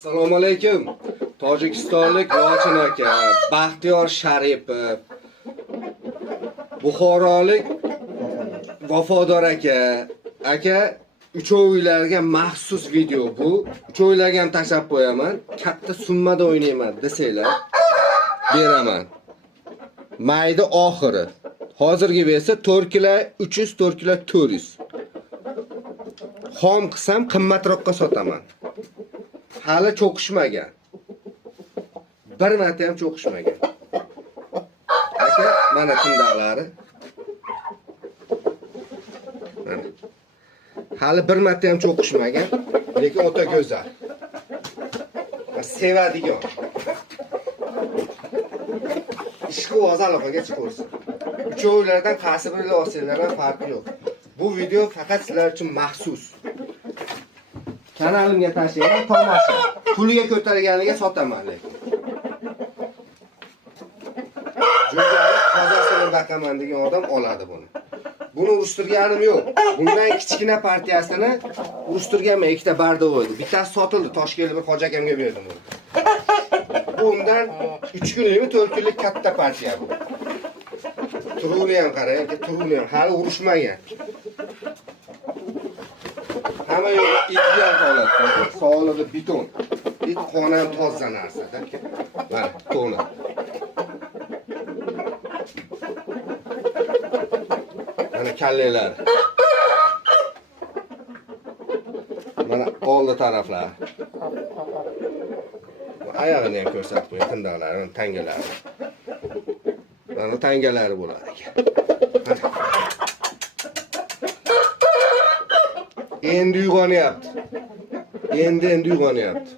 Assalomu alaykum. Tojikistonlik Lochin aka, Baxtiyor Sharipov, Buxorolik Vafodor aka, uchovilarga maxsus video bu. Uchovilarga ham tashlab qo'yaman. Katta summada o'ynayman desanglar, beraman. Mayda oxiri. Hozirgi bersa 4 kilo 300, 4 kilo 400. Xom qilsam qimmatroqqa sotaman. Hali cho'qishmagan. Bir marta ham cho'qishmagan. Aka, mana tindaqlari. Mana. Hali bir marta ham cho'qishmagan, lekin o'ta go'zal. Sevadigan. Ishqi o'zaloqaga chiqarsin. Uchovilardan qaysi birini olsanglar ham farqi yo'q. Bu video faqat sizlar uchun maxsus. Kanalimga tashlayman, tomosha. Puliga ko'targaniga sotaman lekin. Jo'jali qozasini baqaman degan odam oladi buni. Buni urishtirganim yo'q. Bundan kichkina partiyasini urishtirganman, ikkita bardovoydi. Bittasi sotildi, Toshkentda bir hoji akamga berdim buni. Bundan 3 kunlik, 4 kunlik katta partiya bu. Turuni ham qarang, turuni ham hali urishmagan. Hamma yo'q ideal holatda. Sog'lig'i beton. It qoni ham toza narsada. Mana, to'na. Mana kallelar. Mana oldi taraflar. Oyog'ini ham ko'rsatib qo'ying, tindaqlari, tangalari. Mana tangalari bo'lar ekan. Endi uyg'onyapti. Endi uyg'onyapti.